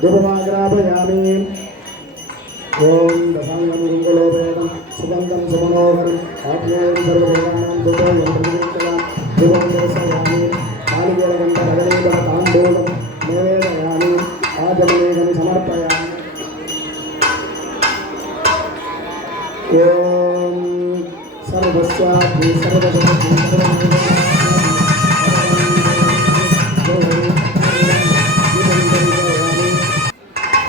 దుర్వాగ్రాపయామి ఓం దశాంగముంగళోపేతం సుగంధం సుమనోహరం ఆత్మేయం సర్వభూతానాం దుర్భయం ప్రతిష్టలాం దుర్వం దర్శయామి కాళిగోళగంట రగణీపర తాండూలం నివేదయామి ఆజమనేగం సమర్పయామి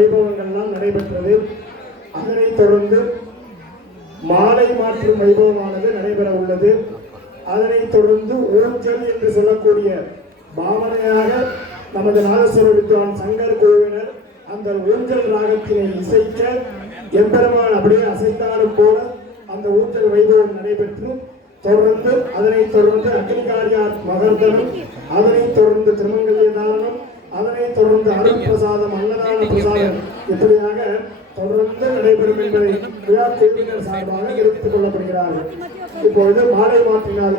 வைபவங்கள்லாம் நடைபெற்றது. அதனைத் தொடர்ந்து மாலை மாற்றும் வைபவமானது நடைபெற உள்ளது அதனைத் தொடர்ந்து ஊஞ்சல் என்று சொல்லக்கூடிய பாவனையாக நமது நாதஸ்வர வித்வான் சங்கர் குழுவினர் அந்த ஊஞ்சல் ராகத்தினை இசைக்க எம்பெருமான் அப்படியே அசைத்தாலும் போல அந்த ஊஞ்சல் வைபவம் நடைபெற்று தொடர்ந்து அதனைத் தொடர்ந்து அக்னிகாரியார் மகர்தனம் அதனைத் தொடர்ந்து திருமங்கல்ய தாரணம் அதனைத் தொடர்ந்து அருள் பிரசாதம் அன்னதான பிரசாதம் இப்படியாக தொடர்ந்து நடைபெறும் என்பதை விழா குழுவினர் சார்பாக எடுத்துக் கொள்ளப்படுகிறார்கள். இப்பொழுது மாலை மாற்றினால்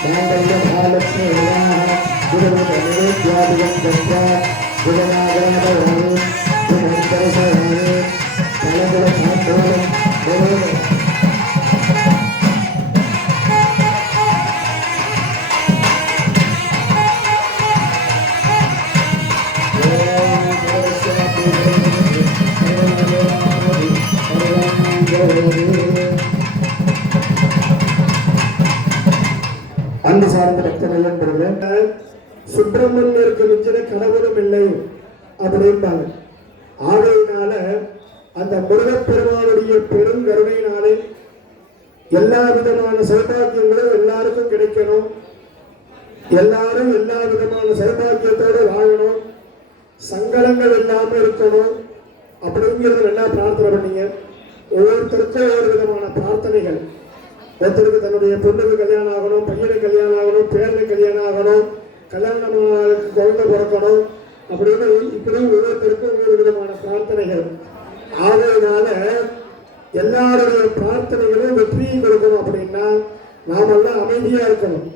ஜெகமுக்திமா பைரவ ஒருத்தருக்கு பொண்ணுக்கு கல்யாணம் ஆகணும் பையனுக்கு கல்யாணம் ஆகணும் பேரனுக்கு கல்யாணம் ஆகணும் கல்யாணம் ஆனவங்களுக்கு குழந்தை பிறக்கணும் அப்படின்னு இப்படி ஒவ்வொருத்தருக்கும் ஒவ்வொரு விதமான பிரார்த்தனைகள். ஆகையினால எல்லாருடைய பிரார்த்தனைகளும் வெற்றியும் கொடுக்கணும் அப்படின்னா நாமெல்லாம் அமைதியா இருக்கணும்.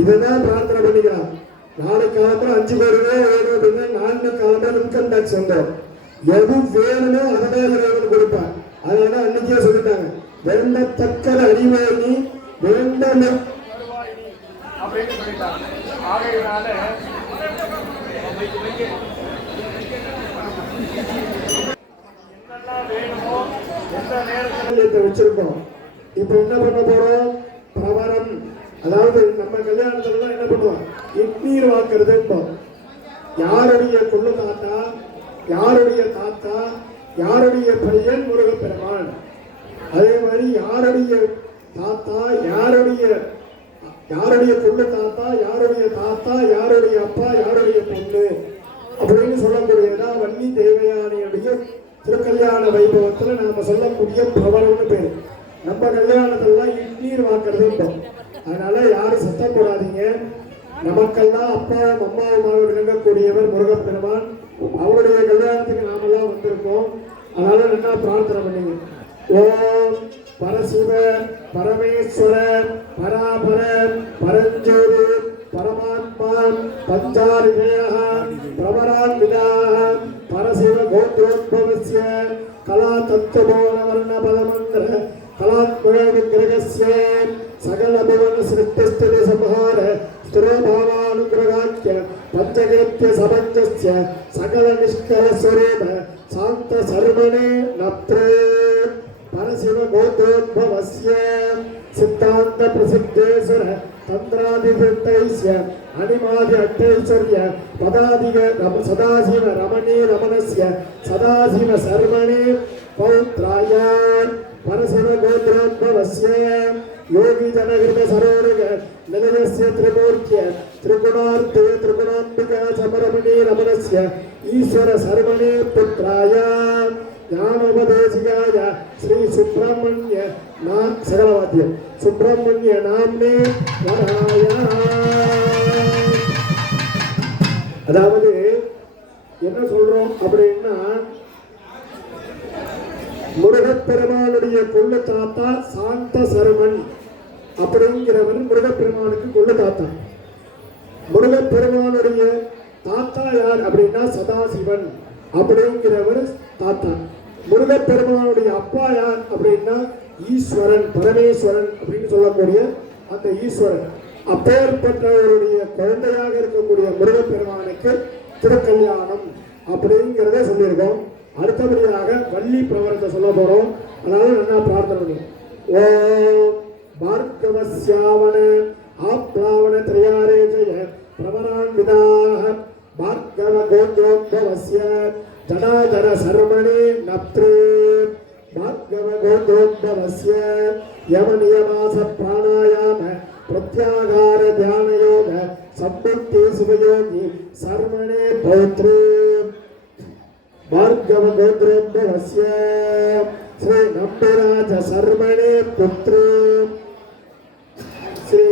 இதைதான் பிரார்த்தனை பண்ணிக்கலாம். நாலு காலத்துல அஞ்சு கோடி ரூபாய் வேணும் அப்படின்னா நான்கு காலத்துல இன்கம் டேக்ஸ் வந்தோம் எது வேணுமோ அதனால இறைவன் கொடுப்பான். அதனால அன்னைக்கே சொல்லிட்டாங்க வேண்டத்தக்க அறிவாணி வேண்டன அப்படின்னு சொல்லிட்டாங்க. ஆகையினால வச்சிருக்கோம். இப்போ என்ன பண்ண போறோம்? அதாவது நம்ம கல்யாணத்துல என்ன பண்ணுவோம்? இட்நீர் வாக்குறது இப்போ யாருடைய கொள்ளு தாத்தா? யாருடைய தாத்தா? யாருடைய பையன் முருகப்பெருமான்? அதே மாதிரி யாருடைய தாத்தா யாருடைய யாருடைய பொண்ணு தாத்தா யாருடைய தாத்தா யாருடைய அப்பா யாருடைய பொண்ணு? அப்படின்னு சொல்லக்கூடியதா வன்னி தேவயானியுடைய திருக்கல்யாண வைபவத்துல நாம சொல்லக்கூடிய பிரபலம்னு பேர். நம்ம கல்யாணத்தெல்லாம் இந்நீர் வாக்குறது அதனால யாரும் சத்தம் போடாதீங்க நமக்கெல்லாம் அப்பாவும் அம்மாவுமாக விளங்கக்கூடியவர் முருகப்பெருமான் அவருடைய கல்யாணத்துக்கு நாமெல்லாம் வந்திருக்கோம். அதனால என்ன பிரார்த்தனை பண்ணீங்க. ஓம் பரசிவ பரமேஸ்வரர் பராபரர் பரஞ்சோதி பரமாத்மா பஞ்சாரிதய பிரபரான்விதாக பரசிவ கோத்ரோத்பவஸ்ய கலா தத்துவோனவர்ண பலமந்திர கலாத்மக விக்கிரகஸ்ய சகல புவன சிருஷ்டிஸ்திதி சம்ஹார ஸ்திரோபாவானுகிரகாக்கிய பஞ்சகேத்திய சபஞ்சஸ்ய సదాశివ రమణే రమణస్య முருகப்பெருமானுடைய கொள்ள தாத்தா சாந்த சருமன் அப்படிங்கிறவன் முருகப்பெருமானுக்கு கொள்ள தாத்தா. முருகப்பெருமானுடைய தாத்தா யார் அப்படின்னா சதாசிவன் அப்படிங்கிறவர் தாத்தா. முருகப்பெருமானுடைய அப்பா யார் அப்படின்னா ஈஸ்வரன் பரமேஸ்வரன் அப்படின்னு சொல்லக்கூடிய அந்த ஈஸ்வரன். அப்பேற்பட்டவருடைய குழந்தையாக இருக்கக்கூடிய முருகப்பெருமானுக்கு திருக்கல்யாணம் அப்படிங்கிறத சொல்லியிருக்கோம். அடுத்தபடியாக வள்ளி பிரவரத்தை சொல்ல போறோம். அதனால நல்லா பிரார்த்தனை பண்ணுங்க ஓம் பார்கவஸ்யாவன ஆப்லாவன திரையாரே ஜெய பிரவரான்விதாக பார்கவ கோத்ரோத்பவஸ்ய ஜடாஜர சர்மணி நப்ரே பார்கவ கோத்ரோத்பவஸ்ய யம பிராணாயாம பிரத்யாகார தியான யோக சம்பத்தி சுபயோகி சர்மணே பௌத்ரே. भार्गव गोत्रोद्भवस्य श्री नम्बराज सर्वणे पुत्रे श्री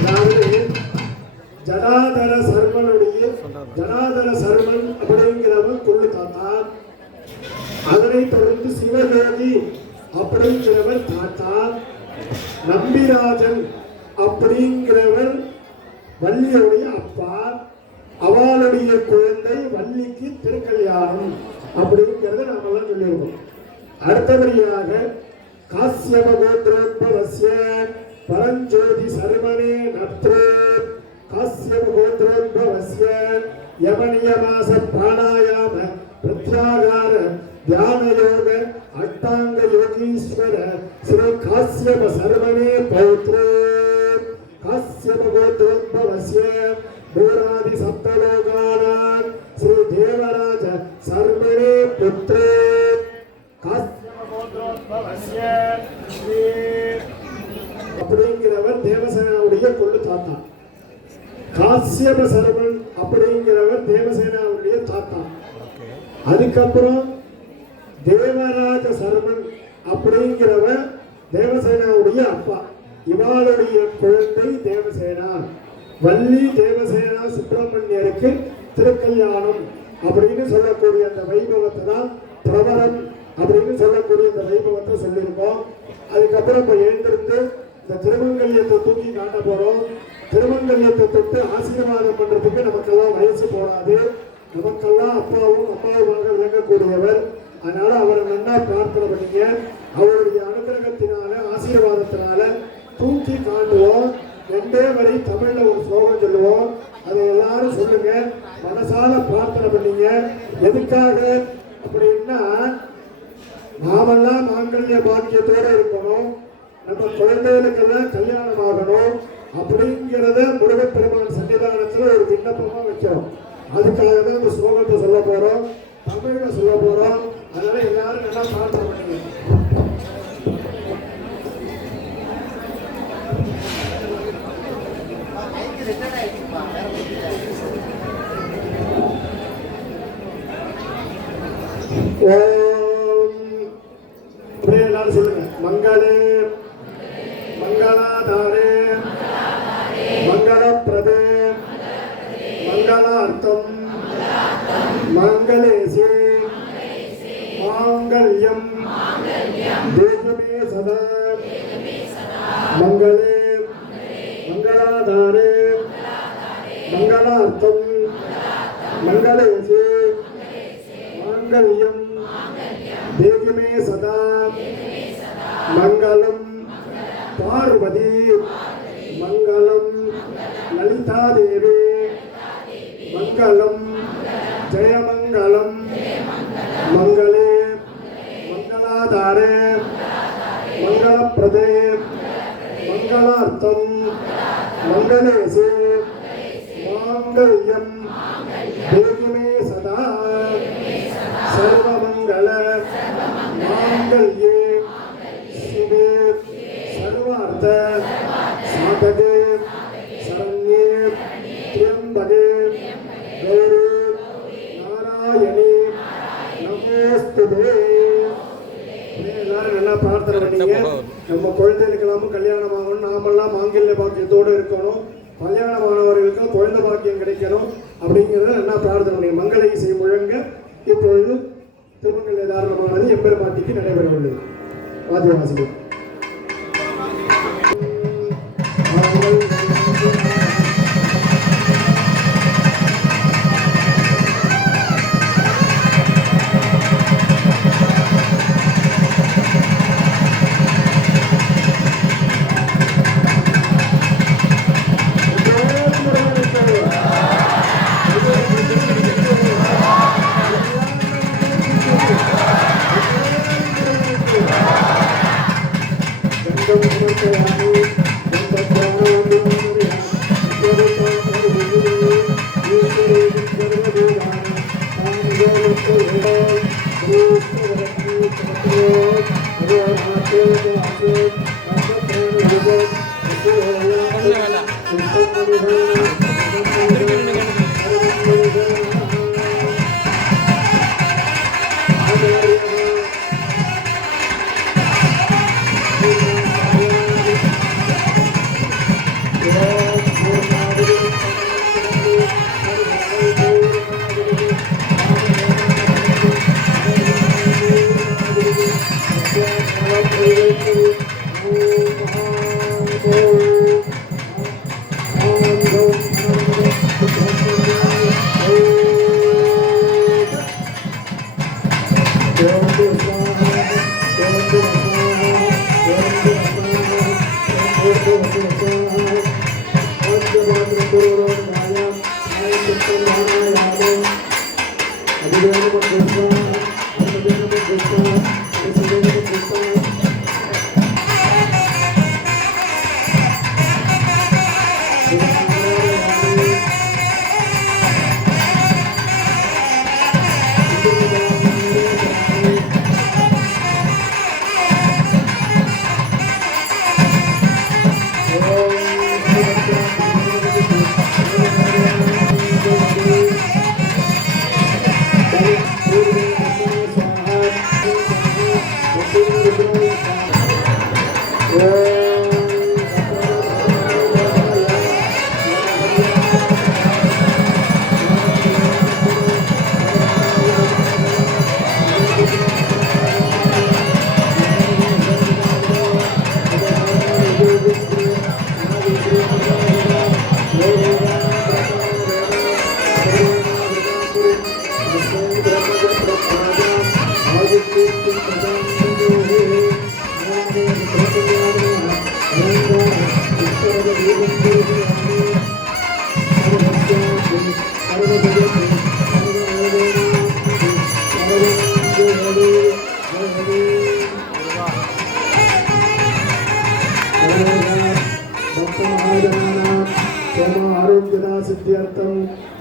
அதாவது ஜடாதர சர்மனுடைய ஜடாதர சர்மன் அப்படிங்கிறவன் கொள்ளு தாத்தா அதனை தொடர்ந்து சிவயோகி அப்படிங்கிறவர் தாத்தா நம்பிராஜன் அப்படிங்கிறவர் வள்ளியுடைய அப்பா அவளுடைய குழந்தை வள்ளிக்கு திருக்கல்யாணம் அப்படிங்கிறத நாம எல்லாம் சொல்லியிருக்கோம். அடுத்தபடியாக காசியப கோத்திரோத்பவசிய பரஞ்சோதி சர்வனே நத்ரே. காசியப யமனிய யமனியமாச பிராணாயாம பிரத்யாகார தியான யோக அட்டாங்க யோகீஸ்வர ஸ்ரீ காசியப சர்வனே பௌத்ரே. काश्यपगोत्रोद्भवस्य भूरादि सप्तलोकानां श्रीदेवराज सर्वणे पुत्रे काश्यपगोत्रोद्भवस्य श्री அப்படிங்கிறவர் தேவசேனாவுடைய கொள்ளு தாத்தா காசியப சர்வன் அப்படிங்கிறவர் தேவசேனாவுடைய தாத்தா அதுக்கப்புறம் தேவராஜ சர்மன் அப்படிங்கிறவர் தேவசேனாவுடைய அப்பா இவாளுடைய குழந்தை தேவசேனா வள்ளி தேவசேனா சுப்பிரமணியருக்கு திருக்கல்யாணம் அப்படின்னு சொல்லக்கூடிய அந்த வைபவத்தை தான் பிரபரம் அப்படின்னு சொல்லக்கூடிய இந்த வைபவத்தை சொல்லியிருக்கோம். அதுக்கப்புறம் இப்போ எழுந்திருந்து இந்த திருமங்கல்யத்தை தூக்கி காட்ட போறோம். திருமங்கல்யத்தை தொட்டு ஆசீர்வாதம் பண்றதுக்கு நமக்கெல்லாம் வயசு போடாது. நமக்கெல்லாம் அப்பாவும் அப்பாவுமாக விளங்கக்கூடியவர். அதனால அவரை நல்லா பிரார்த்தனை பண்ணீங்க அவருடைய தூக்கி ரெண்டே வரி தமிழ்ல ஒரு ஸ்லோகம் சொல்லுவோம். அதை எல்லாரும் சொல்லுங்க. மனசால பிரார்த்தனை பண்ணீங்க. எதுக்காக? அப்படின்னா நாமெல்லாம் மாங்கல்ய பாக்கியத்தோட இருக்கணும் நம்ம குழந்தைகளுக்கெல்லாம் கல்யாணம் ஆகணும். அப்படிங்கிறத முருகப்பெருமான் சன்னிதானத்துல ஒரு விண்ணப்பமா வச்சோம். அதுக்காக தான் இந்த ஸ்லோகத்தை சொல்ல போறோம். தமிழ்ல சொல்ல போறோம். அதனால எல்லாரும் நல்லா பிரார்த்தனை பண்ணுங்க. 嗯 மங்களார்த்தம் மங்களேசு. மாங்கல்யம். தேவிமே சதா. சர்வமங்கள. மாங்கல்யே. சிவே. சர்வார்த்த. சாதகே சரண்யே. திரியம்பகே. கௌரி. நாராயணி. நமோஸ்துதே. எல்லாரும் நல்லா பிரார்த்தனை பண்ணீங்க நம்ம குழந்தைகளுக்கெல்லாமும் கல்யாணம் ஆகணும் நாமெல்லாம் மாங்கல்ய பாக்கியத்தோடு இருக்கணும். கல்யாணமானவர்களுக்கு குழந்தை பாக்கியம் கிடைக்கணும் அப்படிங்கிறத நல்லா பிரார்த்தனை பண்ணீங்க மங்கள இசை முழங்க இப்பொழுது திருமங்கல் தாரணமானது எம்பெருமாட்டிக்கு நடைபெற உள்ளது வாத்தியவாசிகள்